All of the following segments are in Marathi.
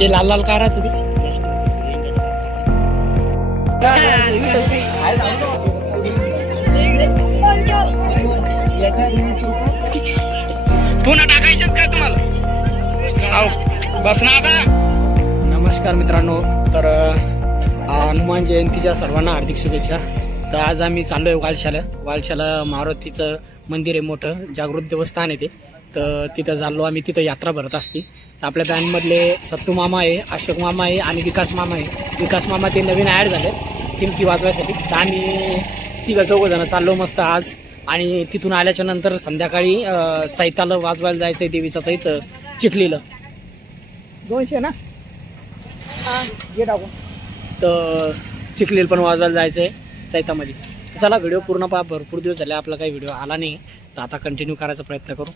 ते लाल लाल का राहते पुन्हा टाकायचंच का तुम्हाला? बस ना आता. नमस्कार मित्रांनो, तर हनुमान जयंतीच्या सर्वांना हार्दिक शुभेच्छा. तर आज आम्ही चाललोय वालशाला मारुतीचं मंदिर आहे, मोठं जागृत देवस्थान आहे ते. तर तिथं चाललो आम्ही. तिथं यात्रा भरत असते. आपल्या बँडमधले सत्तू मामा आहे, अशोक मामा आहे आणि विकास मामा आहे. विकास मामा ते नवीन ॲड झाले टिमकी वाजवायसाठी. तर आम्ही तिघं चौघजणं चाललो मस्त आज. आणि तिथून आल्याच्या नंतर संध्याकाळी चैताला वाजवायला जायचंय, देवीचा चैत चिखलीला 200 ना घे टाकून. तर चिखलीला पण वाजवायला जायचंय चैतामध्ये. चला व्हिडिओ पूर्ण पहा. भरपूर दिवस झाले आपला काही व्हिडिओ आला नाही, तर आता कंटिन्यू करायचा प्रयत्न करू.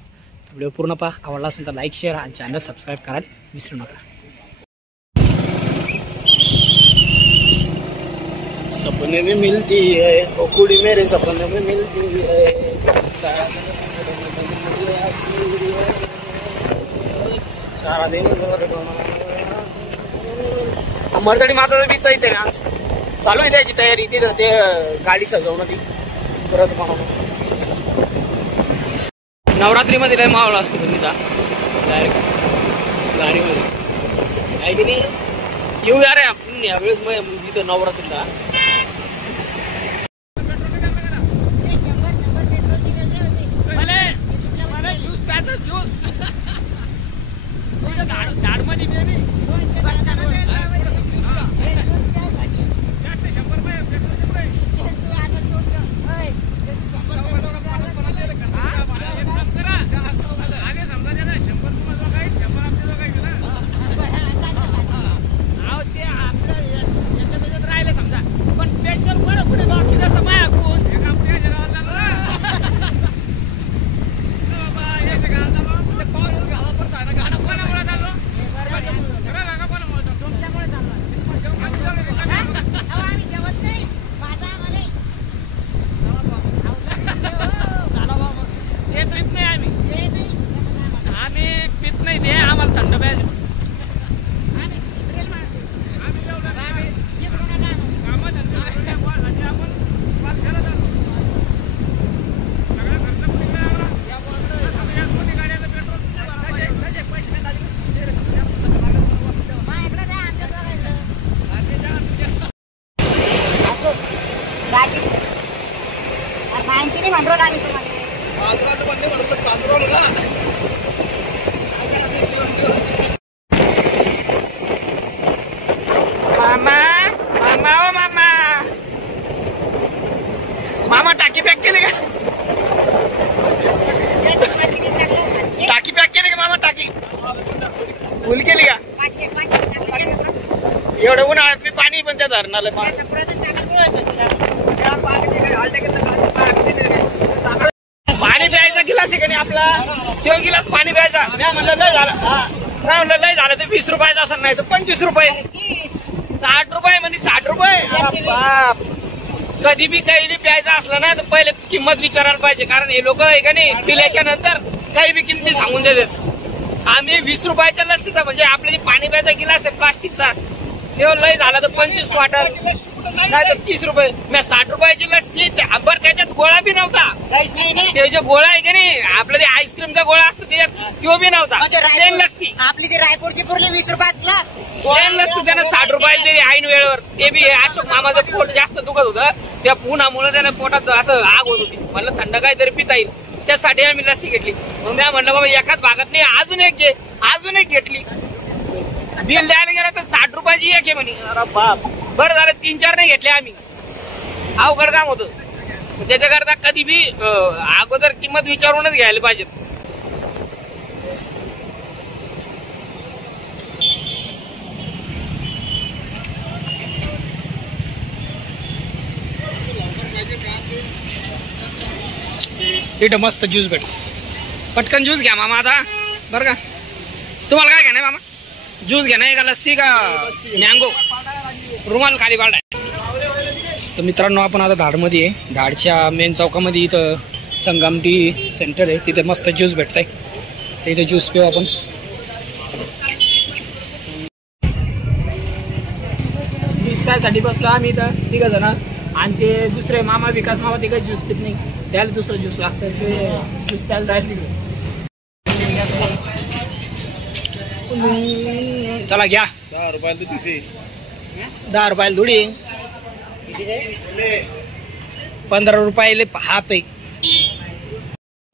व्हिडिओ पूर्ण पहा. आवडला असेल तर लाईक शेअर आणि चॅनल सबस्क्राईब करायला विसरू नका. सपने में मिलती है ओ कुड़ी मेरे सपने में मिलती है. सारा दिन मरतडी माता बीच आहे ना, आज चालू आहे त्याची तयारी. तिथं ते गाडी सजवणं ती परत नवरात्रीमध्ये लय माहोल असतो पण तिथं डायरेक्ट गाडीमध्ये काही की नाही. येऊया रे आपण यावेळेस मग तिथं नवरात्रीला. मामा टाकी पॅक केली का? टाकी पॅक केली का मामा? टाकी फुल केली का? एवढं उन्हाळ्यात मी पाणी पण त्या धरणाला पाणी प्यायचा गिलास आहे का नाही आपला, तो गिलास पाणी प्यायचा. मी म्हणलं लय झालं, म्हणलं लय झालं ते 20 रुपयाचं असं नाही तर 25 रुपये 60 रुपये म्हणजे 60 रुपये. बाप, कधी बी काही बी प्यायचं असलं ना तर पहिले किंमत विचारायला पाहिजे. कारण हे लोक आहे का नाही पिल्याच्या नंतर काही बी किमती सांगून देतात. आम्ही 20 रुपयाच्या लस्सीचा म्हणजे आपल्याला पाणी प्यायचा गिलास आहे प्लास्टिकचा, ते लय झाला तर 25 वाटल नाही तर 30 रुपये. मी 60 रुपयाची लस्सी बरं, त्याच्यात गोळा बी नव्हता. ते जो गोळा आहे का नाही आपलं ते आईस्क्रीमचा गोळा असतो त्याच्यात, तो बी नव्हता. प्लेन लस्सी आपली ती रायपूरची पुरली 20 रुपयात ग्लास प्लेन लस्सी त्यानं 60 रुपयाला दिली ऐन वेळेवर. ते बी अशोक मामाचं पोट जास्त दुखत होतं, त्या उन्हामुळे त्यानं पोटात असं आग होत होती. म्हणलं थंड काहीतरी पिता येईल, त्यासाठी आम्ही लस्सी घेतली. मग मी म्हणलं बाबा एकाच भागात नाही, अजून एक घे. अजून एक घेतली. बिल द्यायला गेलं तर 60 रुपयाची एक आहे म्हणे. अरे बाप, बरं झालं 3-4 नाही घेतले आम्ही. अवघड काम होतं. त्याच्याकरता कधी बी अगोदर किंमत विचारूनच घ्यायला पाहिजे. इथं मस्त ज्यूस भेट. पटकन ज्यूस घ्या मामा आता बरं का. तुम्हाला काय घ्या मामा? ज्यूस घेणार आहे का लस्सी का मँगो? रुमाल खाली बाळा. तर मित्रांनो आपण आता धाडमध्ये आहे. धाडच्या मेन चौकामध्ये इथं संगम टी सेंटर आहे, तिथे मस्त ज्यूस भेटत आहे. तर इथे ज्यूस पिऊ आपण. प्यायसाठी बसलो आम्ही इथं 3 जण, आणि ते दुसरे मामा विकास मामा ते काही ज्यूस पित नाही, त्याला दुसरं ज्यूस लागतं, ते ज्यूस त्याला जायचं तिकडे. चला घ्या. 10 रुपयाला तुझी 10 रुपयाला धुडी, 15 रुपयाले हाफ आहे.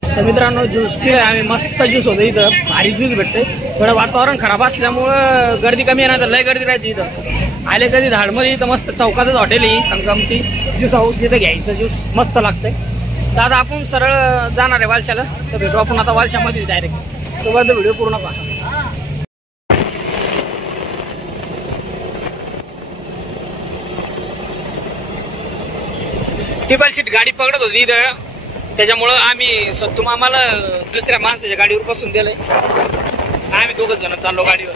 तर मित्रांनो ज्यूस पिले आम्ही, मस्त ज्यूस होतं इथं, भारी ज्यूस भेटते. थोडं वातावरण खराब असल्यामुळं गर्दी कमी येणार, लय गर्दी राहायची इथं. आले कधी धाडमध्ये इथं मस्त चौकातच हॉटेल आहे संगमती ज्यूस हाऊस, इथं घ्यायचं ज्यूस मस्त लागतंय. तर आता आपण सरळ जाणार आहे वालशाला, तर भेटू आपण आता वालशामध्ये डायरेक्ट. सोबत व्हिडिओ पूर्ण पहा. टेबल सीट गाडी पकडत होती इथं, त्याच्यामुळं आम्ही सत्तू मामाला दुसऱ्या माणसाच्या गाडीवर बसून दिलंय. आम्ही 2 जण चाललो गाडीवर.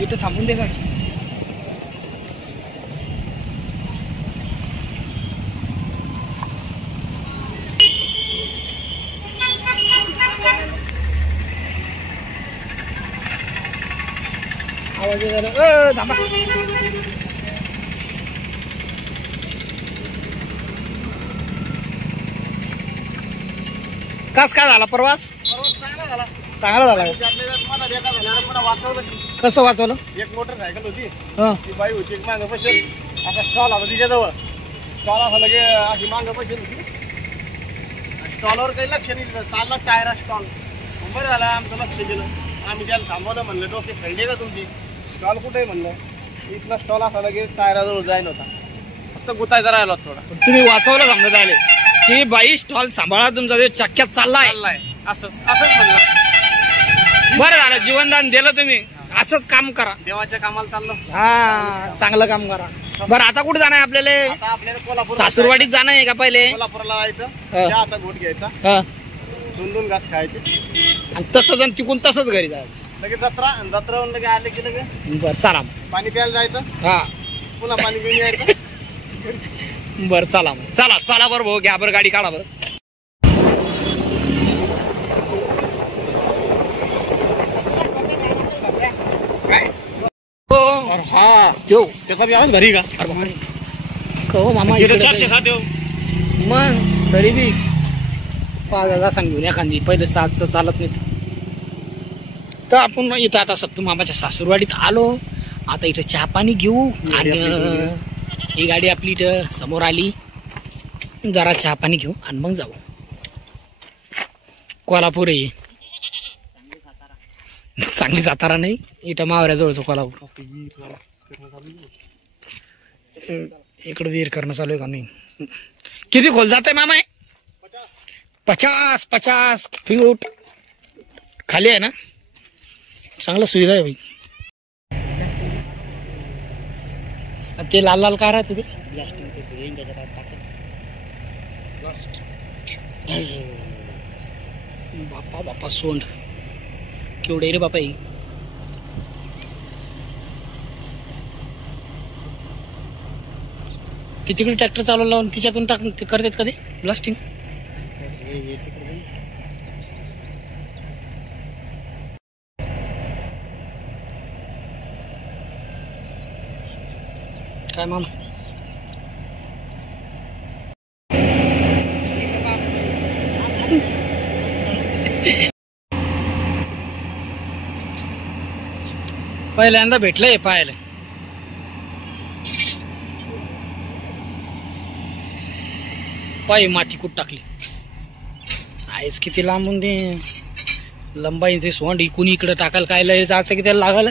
इथं थांबून दे गाडी. आवाज येत थांबा. कस काय झाला प्रवास? चांगला झाला. कसं वाचवलं? एक मोटरसायकल होती, हा ती बाई होती एक मागं बसेल, असा स्टॉल होता तिच्याजवळ. स्टॉल असा लगे अशी मागं बसेल होती, स्टॉलवर काही लक्ष नाही दिलं, चालला टायरा स्टॉल. बरं झालं आमचं लक्ष दिलं, आम्ही त्याला थांबवलं, म्हणलं डोके सळले का तुमची, स्टॉल कुठे म्हणलं. इथला स्टॉल असा लगे टायराजवळ जाईल होता, फक्त गुतायचा राहिला थोडा. तुम्ही वाचवलं समजा झाले की बाई स्टॉल सांभाळा तुमचा, ते चक्क्यात चाललाय असंच म्हणलं. बरं झालं जीवनदान दिलं तुम्ही, असंच काम करा, देवाच्या कामाला चाललो. हा चांगलं काम करा. बरं आता कुठे जाणार आहे आपल्याला? आता आपल्याला कोल्हापूर सासूरवाडीत जाणं आहे का पहिले? कोल्हापूरला जायचं, हा. चहाचा घोट घ्यायचा, हा 2 घास खायचे, आणि तसं जण तिकून तसंच घरी जायचं. लगे जत्रा लगे आले की लगे बरं चला मग. पाणी प्यायला जायचं, हा पुन्हा पाणी घेऊन यायचं. बरं चला मग, चला बरं भाऊ, घ्या बरं गाडी काढा बरं. हा ठेव त्याचा बी आवाज घरी का? कहो मामा इकडे 407 मग तरी बी 5,000 सांग घेऊन एखादी, पहिलेच तर आजचं चालत नाही. तर आपण इथं आता सत्तू मामाच्या सासूरवाडीत आलो. आता इथं चहा पाणी घेऊ, आणि ही गाडी आपली इथं समोर आली, जरा चहा पाणी घेऊ आणि मग जाऊ. कोल्हापूर आहे, चांगली सातारा नाही, इथं मावऱ्याजवळचं कोल्हापूर. इकडं विहीर करणं चालू आहे का नाही? किती खोल जात आहे मामा? 50 फूट खाली आहे ना, चांगलं सुविधा आहे भाई. ते लाल लाल काय राहते ते बापा सोंड केवढे रे बापा. की तिकडे ट्रॅक्टर चालवला लावून तिच्यातून करतात कधी ब्लास्टिंग. काय मामा पहिल्यांदा भेटलंय पाहायला. पाय माती कुठ टाकली आईच, किती लांबून ते लंबाईचे सोंड इकून इकडे टाकायला काय लय जातं की त्याला लागायला.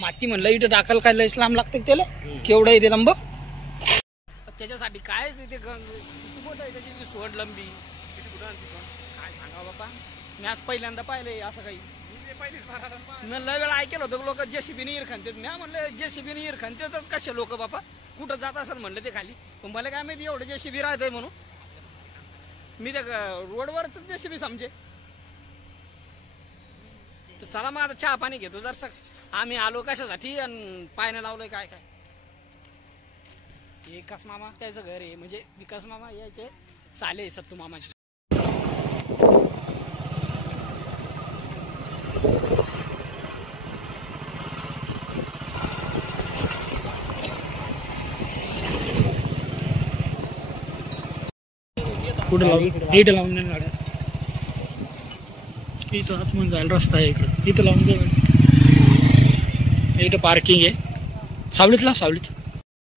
माती म्हणलं इथं टाकायला काय लयच लांब लागतं त्याला, केवढं आहे ते लंब. त्याच्यासाठी काय ते त्याची सोंड लंबी काय सांगा बाबा. मी आज पहिल्यांदा पाहिलंय असं काही. मी लय वेळा ऐकलं होतं लोक जेसीबीने इर खणतात. मी म्हणलं जेसीबीने इर खणतातच कसे लोक बाबा, कुठं जात असेल म्हणलं ते खाली. पण मला काय माहिती एवढं जेसीबी राहतंय म्हणून. मी त्या रोडवरच जेसीबी समजे. तर चला मग आता चहा पाणी घेतो जर आम्ही आलो कशासाठी आणि पायनं लावलंय काय काय. विकास मामा त्याचं घर आहे, म्हणजे विकास मामा यायचे साले सत्तू मामाचे. कुठे लावून इथं लावून देणार गाड्या. इथं आतमध्ये जायला रस्ता आहे, इकडं इथं लावून दे. इथं पार्किंग आहे सावलीत.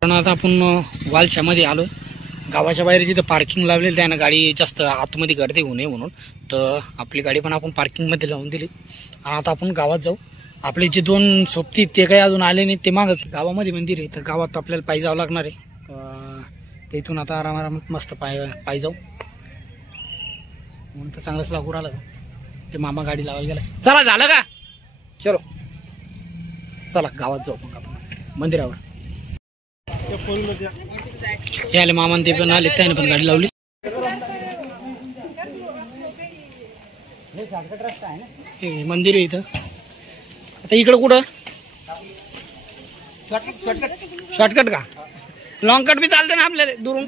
कारण आता आपण वालशामध्ये आलो, गावाच्या बाहेर जिथं पार्किंग लावलेलं त्यानं गाडी जास्त आतमध्ये गर्दी होऊ नये म्हणून, तर आपली गाडी पण आपण पार्किंगमध्ये लावून दिली. आता आपण गावात जाऊ. आपले जे 2 सोबती ते काही अजून आले नाही, ते मागच गावामध्ये मंदिर आहे, तर गावात आपल्याला पायी जावं लागणार आहे. तर इथून आता आरामात मस्त पायी जाऊ म्हणून तर चांगलंच लागू राहिलं. ते मामा गाडी लावायला गेला. चला झालं का, चलो चला गावात जाऊ मग आपण मंदिरावर. याले मामान ते पण आले, त्याने पण गाडी लावली. मंदिर आहे इथं. आता इकडं कुठं शॉर्टकट का, लॉंगकट बी चालते ना आपल्याला दुरून.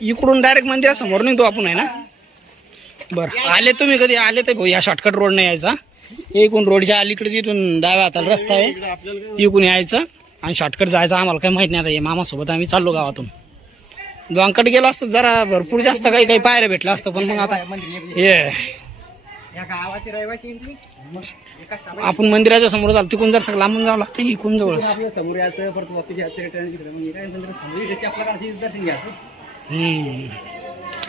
इकडून डायरेक्ट मंदिरासमोर निघतो आपण आहे ना. बरं आले तुम्ही कधी आले तर भाऊ या शॉर्टकट रोड नाही यायचा. एकूण रोडच्या अलीकडे इथून डाव्या हाताला रस्ता आहे, इकडून यायचं आणि शॉर्टकट जायचं. आम्हाला काही माहित नाही. आता या मामासोबत आम्ही चाललो गावातून. लॉंगकट गेलो असतं जरा भरपूर जास्त काही पाहायला भेटलं असतं, पण मग आता आपण मंदिराच्या समोर चालतो. तिकून जर लांबून जावं लागतं, इकून जवळ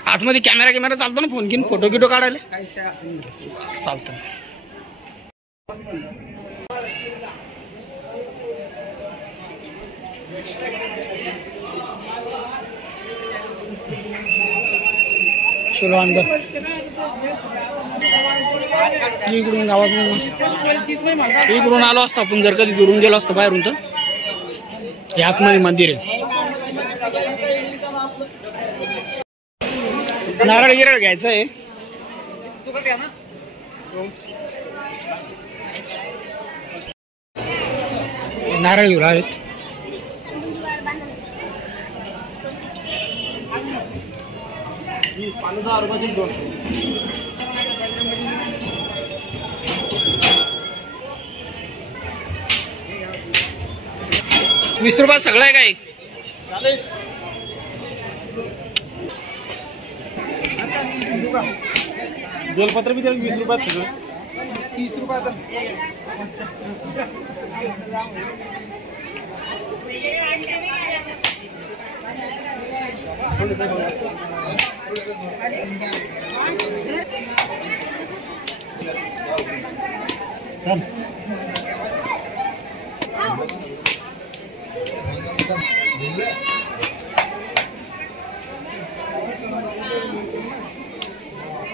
आतमध्ये कॅमेरा चालतो ना, फोन घेऊन फोटो गिटो काढायला चालतं. चलो अंदर. इकडून गावात इकडून आलो असतो आपण, जर कधी दुरून गेलो असतो बाहेरून, तर आतमध्ये मंदिर आहे. नारळ गिरळ घ्यायचं आहे. नारळ घेऊन आहेत. ₹20 सगळं आहे काही. बेलपत्र बी ₹20 सगळं. ₹30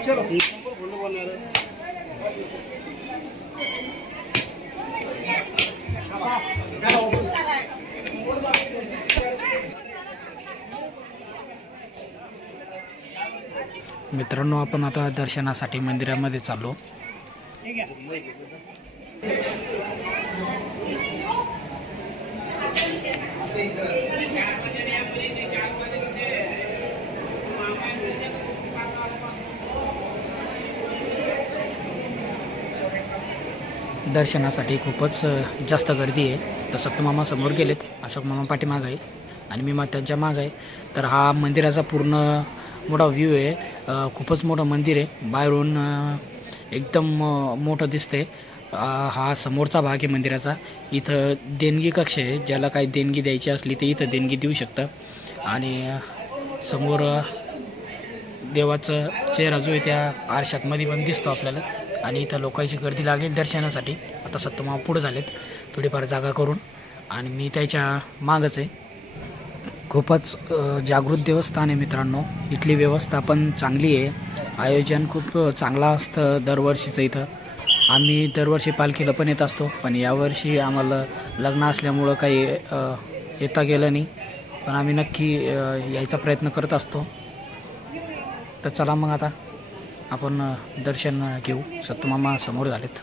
चलो मित्रांनो, आपण आता दर्शनासाठी मंदिरामध्ये चाललो. दर्शनासाठी खूपच जास्त गर्दी आहे. तर सत्तू मामा समोर गेलेत, अशोक मामा पाठीमाग आहे आणि मी त्यांच्या माग आहे. तर हा मंदिराचा पूर्ण मोठा व्ह्यू आहे. खूपच मोठं मंदिर आहे, बाहेरून एकदम मोठं दिसते. हा समोरचा भाग आहे मंदिराचा. इथं देणगी कक्ष आहे, ज्याला काही देणगी द्यायची असली तर इथं देणगी देऊ शकतं. आणि समोर देवाचं चेहरा जो आहे त्या आरशातमध्ये पण दिसतो आपल्याला. आणि इथं लोकांची गर्दी लागली दर्शनासाठी. आता सत्तूमामा पुढे झालेत थोडीफार जागा करून, आणि मी त्याच्या मागच आहे. खूपच जागृत देवस्थान आहे मित्रांनो. इथली व्यवस्था पण चांगली आहे, आयोजन खूप चांगलं असतं दरवर्षीचं. इथं आम्ही दरवर्षी पालखीला पण येत असतो, पण यावर्षी आम्हाला लग्न असल्यामुळं काही येता गेलं नाही, पण आम्ही नक्की यायचा प्रयत्न करत असतो. तर चला मग आता आपण दर्शन घेऊ. सत्तूमामा समोर झालेत.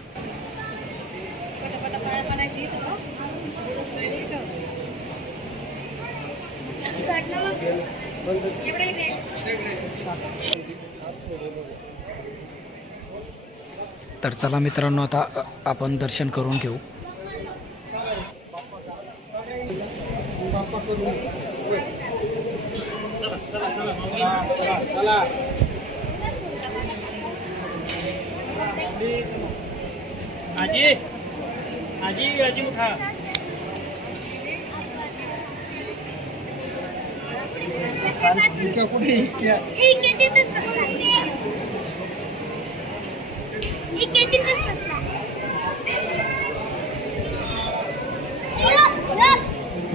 तर चला मित्रांनो, आता आपण दर्शन करून घेऊ. आजी आजी आजी उठा.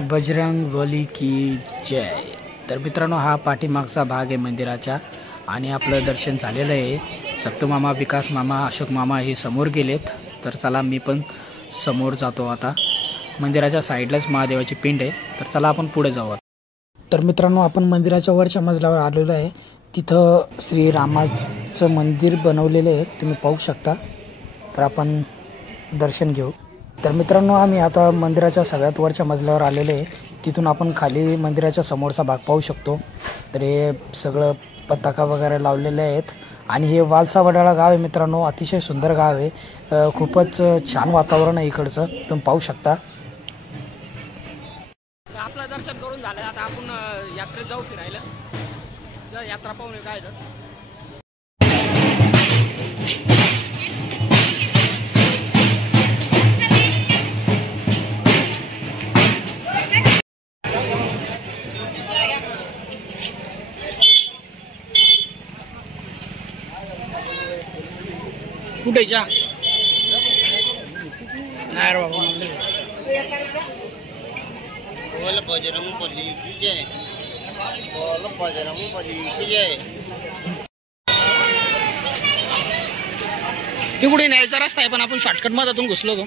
बजरंग बली की जय. तर मित्रांनो, हा पाठीमागचा भाग आहे मंदिराच्या आणि आपलं दर्शन झालेलं आहे. सत्तूमामा, विकास मामा, अशोक मामा हे समोर गेलेत. तर चला मी पण समोर जातो. आता मंदिराच्या साईडलाच महादेवाची पिंड आहे. तर चला आपण पुढे जाऊ. तर मित्रांनो, आपण मंदिराच्या वरच्या मजल्यावर आलेलो आहे. तिथं श्रीरामाचं मंदिर बनवलेलं आहे, तुम्ही पाहू शकता. तर आपण दर्शन घेऊ. तर मित्रांनो, आम्ही आता मंदिराच्या सगळ्यात वरच्या मजल्यावर आलेलो आहे. तिथून आपण खाली मंदिराच्या समोरचा भाग पाहू शकतो. तर हे सगळं पताका वगैरे लावलेले आहेत आणि हे वालसा वडाळा गाव आहे मित्रांनो. अतिशय सुंदर गाव आहे. खूपच छान वातावरण आहे इकडचं, तुम्ही पाहू शकता. आपलं दर्शन करून झालं. आता आपण यात्रेत जाऊ फिरायला. यात्रा पाहून काय कुठे जा नाही रे बाबा. बोल बजरंग बली की जय. बोल बजरंग बली की जय. तिकडे न्यायचा रस्ता आहे पण आपण शॉर्टकट मधातून घुसलो तो.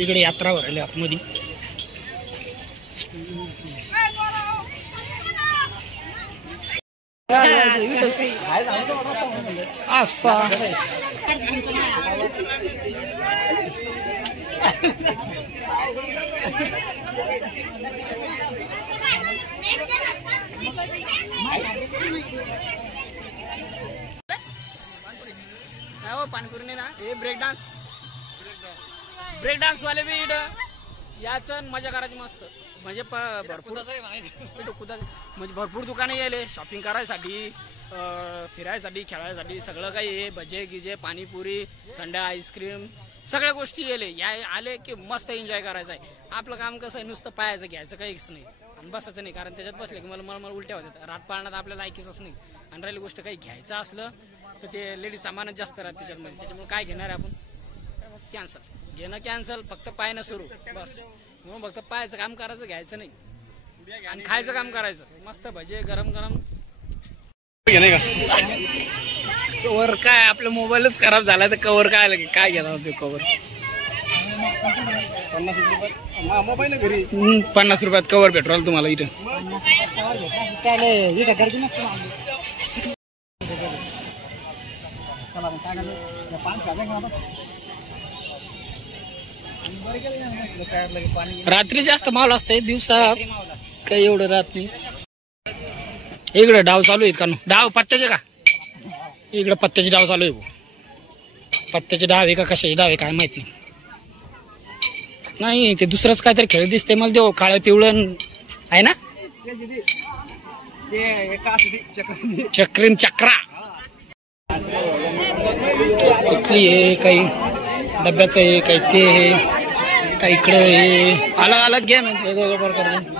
इकडे यात्रा भरली आतमध्ये. आसपास पाणीपुरी नाही ना. हे ब्रेक डान्स वाले बी याच मजा करायची मस्त. म्हणजे भरपूर म्हणजे भरपूर दुकाने गेले शॉपिंग करायसाठी, फिरायसाठी, खेळायसाठी. सगळं काही आहे. भजे गिजे, पाणीपुरी, थंड आईस्क्रीम, सगळ्या गोष्टी गेले. या आले की मस्त एन्जॉय करायचं आहे. आपलं काम कसं आहे, नुसतं पायाचं घ्यायचं काहीच नाही आणि बसायचं नाही. कारण त्याच्यात बसले की मला उलट्या होतात. रात पाळण्यात आपल्याला ऐकीच नाही. आणि राहिली गोष्ट काही घ्यायचं असलं तर ते लेडीज सामानच जास्त राहत त्याच्यामध्ये. त्याच्यामुळे काय घेणार आहे आपण, कॅन्सल. घेणं कॅन्सल, फक्त पायनं सुरू बस. म्हणून फक्त पायाचं काम करायचं, घ्यायचं नाही आणि खायचं काम करायचं. मस्त भजे गरम गरम. कवर काय, आपला मोबाईलच खराब झाला तर कवर काय आलं, काय घेणार होते कवर. 50 रुपयात कवर भेटू तुम्हाला इथं. रात्री जास्त माल असते, दिवसा काही एवढं राहत नाही. इकडे डाव चालू आहेत का? डाव पत्त्याचे का? इकडे पत्त्याचे डाव चालू आहे. पत्त्याचे डाव आहे का कशाचे डाव आहे काय माहित नाही. ते दुसरंच काहीतरी खेळ दिसते मला. देऊ काळं पिवळं आहे ना, चक्रीम चक्रा तिथली आहे. काही डब्याचं आहे, काही ते आहे, काही इकडे आहे. अलग अलग गेम आहे वेगवेगळ्या प्रकारचे.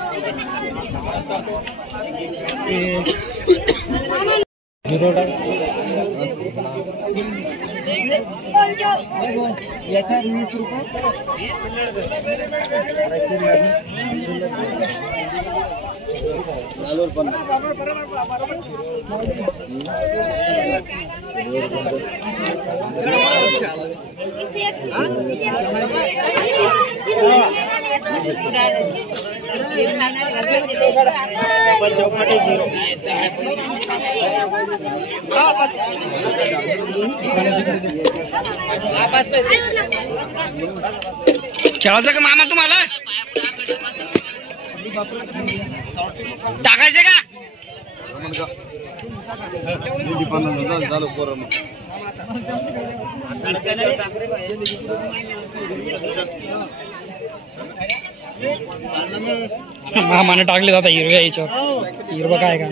खेळायचं का मामा तुम्हाला? टाकायचे का? मामाने टाकले आता हिरव्या याच्यावर. हिरवं काय का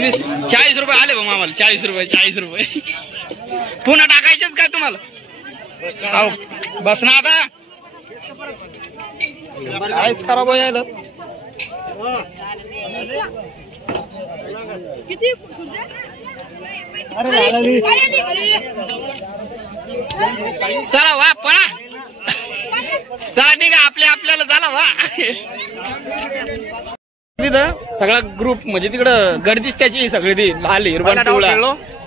वीस 40 रुपये आले भाऊ आम्हाला. 40 रुपये पुन्हा टाकायचेच काय तुम्हाला? बस ना आता कायच खराब यायला. चला वा पळा. चला ठीक आहे आपल्याला झाला वा. तिथं सगळा ग्रुप म्हणजे तिकडं गर्दीच त्याची सगळी ती लाल हिरवा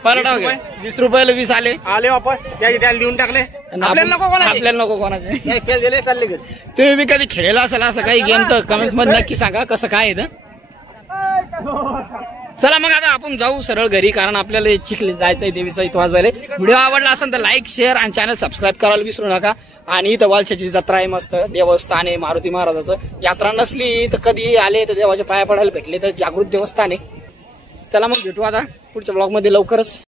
पहिला 20 रुपयाला 20 आले वापस त्याला देऊन टाकले. आपल्याला नको कोणाचे चालले. तुम्ही बी कधी खेळलेला असेल असं काही गेम तर कमेंट्स मध्ये नक्की सांगा कसं काय आहे. चला मग आता आपण जाऊ सरळ घरी, कारण आपल्याला चिखली जायचंय देवीचा इथं वाजवायला. व्हिडिओ आवडला असेल तर लाईक शेअर आणि चॅनल सबस्क्राईब करायला विसरू नका. आणि इथं वालशाची जत्रा आहे मस्त, देवस्थान आहे मारुती महाराजाचं. यात्रा नसली तर कधी आले तर देवाच्या पाया पडायला भेटले तर जागृत देवस्थान आहे. चला मग भेटू आता पुढच्या ब्लॉग मध्ये लवकरच.